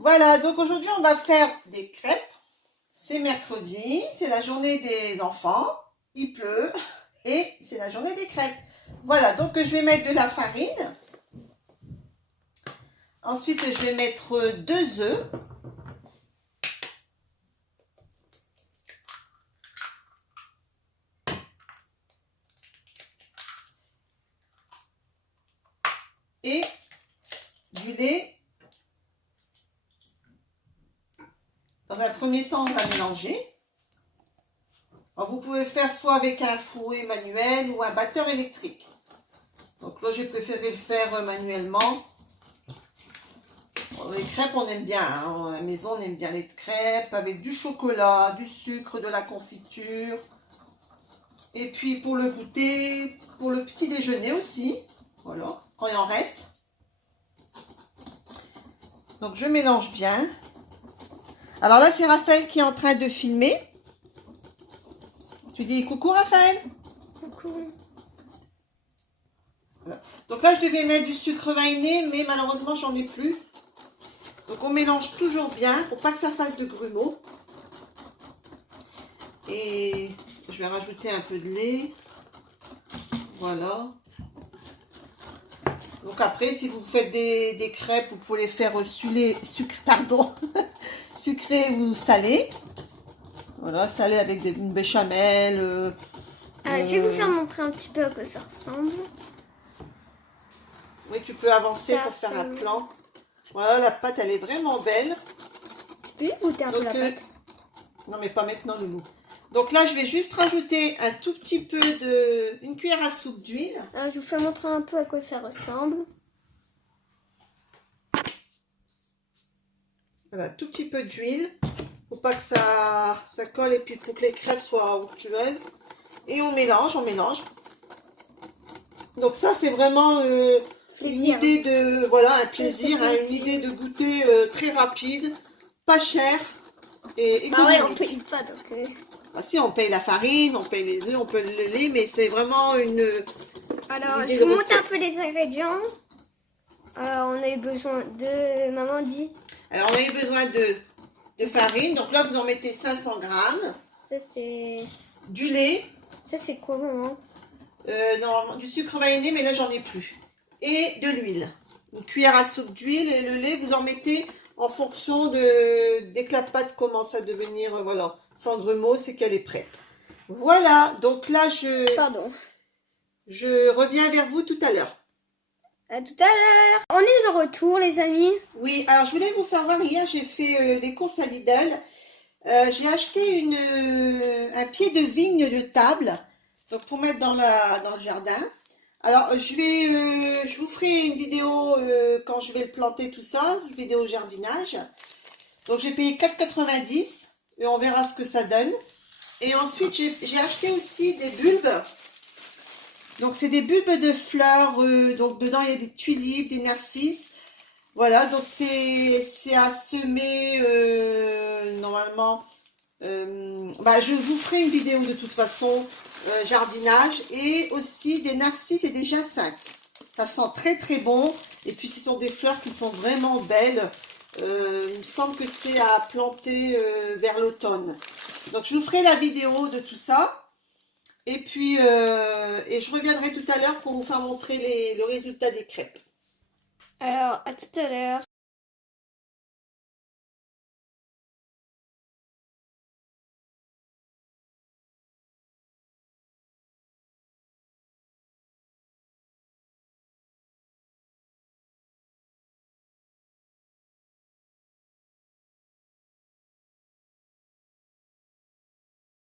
Voilà, donc aujourd'hui on va faire des crêpes. C'est mercredi, c'est la journée des enfants, il pleut et c'est la journée des crêpes. Voilà, donc je vais mettre de la farine. Ensuite je vais mettre 2 œufs. Et du lait. Dans un premier temps, on va mélanger. Alors, vous pouvez le faire soit avec un fouet manuel ou un batteur électrique. Donc là, j'ai préféré le faire manuellement. Bon, les crêpes, on aime bien. Hein. À la maison, on aime bien les crêpes avec du chocolat, du sucre, de la confiture. Et puis pour le goûter, pour le petit déjeuner aussi. Voilà, quand il en reste. Donc je mélange bien. Alors là, c'est Raphaël qui est en train de filmer. Tu dis coucou Raphaël. Coucou. Voilà. Donc là, je devais mettre du sucre vanillé, mais malheureusement, j'en ai plus. Donc on mélange toujours bien pour pas que ça fasse de grumeaux. Et je vais rajouter un peu de lait. Voilà. Donc après, si vous faites des crêpes, vous pouvez les faire sucrées ou salées. Voilà, salées avec une béchamel. Je vais vous faire montrer un petit peu à quoi ça ressemble. Oui, tu peux avancer pour faire un plan. Voilà, la pâte, elle est vraiment belle. Oui, goûter un peu la pâte. Non, mais pas maintenant, Loulou. Donc là, je vais juste rajouter un tout petit peu une cuillère à soupe d'huile. Je vous fais montrer un peu à quoi ça ressemble. Voilà, tout petit peu d'huile. Pour pas que ça colle et puis pour que les crêpes soient onctueuses. Et on mélange, on mélange. Donc ça, c'est vraiment une idée de, voilà, un plaisir, hein, une idée de goûter très rapide, pas cher et économique. Ah ouais, on paye pas donc... Ah si, on paye la farine, on paye les œufs, on paye le lait, mais c'est vraiment une... Alors, je vous montre un peu les ingrédients. On a eu besoin de... Maman dit... Alors, on a eu besoin de farine. Donc là, vous en mettez 500 grammes. Ça, c'est... Du lait. Ça, c'est quoi, maman? Non, du sucre vanillé, mais là, j'en ai plus. Et de l'huile. Une cuillère à soupe d'huile. Et le lait, vous en mettez en fonction dès que la pâte commence à devenir, voilà, sans grumeaux, c'est qu'elle est prête. Voilà. Donc là, je reviens vers vous tout à l'heure. À tout à l'heure. On est de retour, les amis. Oui, alors je voulais vous faire voir, hier j'ai fait des courses à Lidl. J'ai acheté un pied de vigne de table, donc pour mettre dans le jardin. Alors je vous ferai une vidéo quand je vais le planter tout ça, une vidéo jardinage. Donc j'ai payé 4,90 et on verra ce que ça donne. Et ensuite j'ai acheté aussi des bulbes. Donc c'est des bulbes de fleurs, donc dedans il y a des tulipes, des narcisses. Voilà, donc c'est à semer normalement. Je vous ferai une vidéo de toute façon, jardinage, et aussi des narcisses et des jacinthes. Ça sent très très bon, et puis ce sont des fleurs qui sont vraiment belles. Il me semble que c'est à planter vers l'automne. Donc je vous ferai la vidéo de tout ça. Et puis, et je reviendrai tout à l'heure pour vous faire montrer le résultat des crêpes. Alors, à tout à l'heure.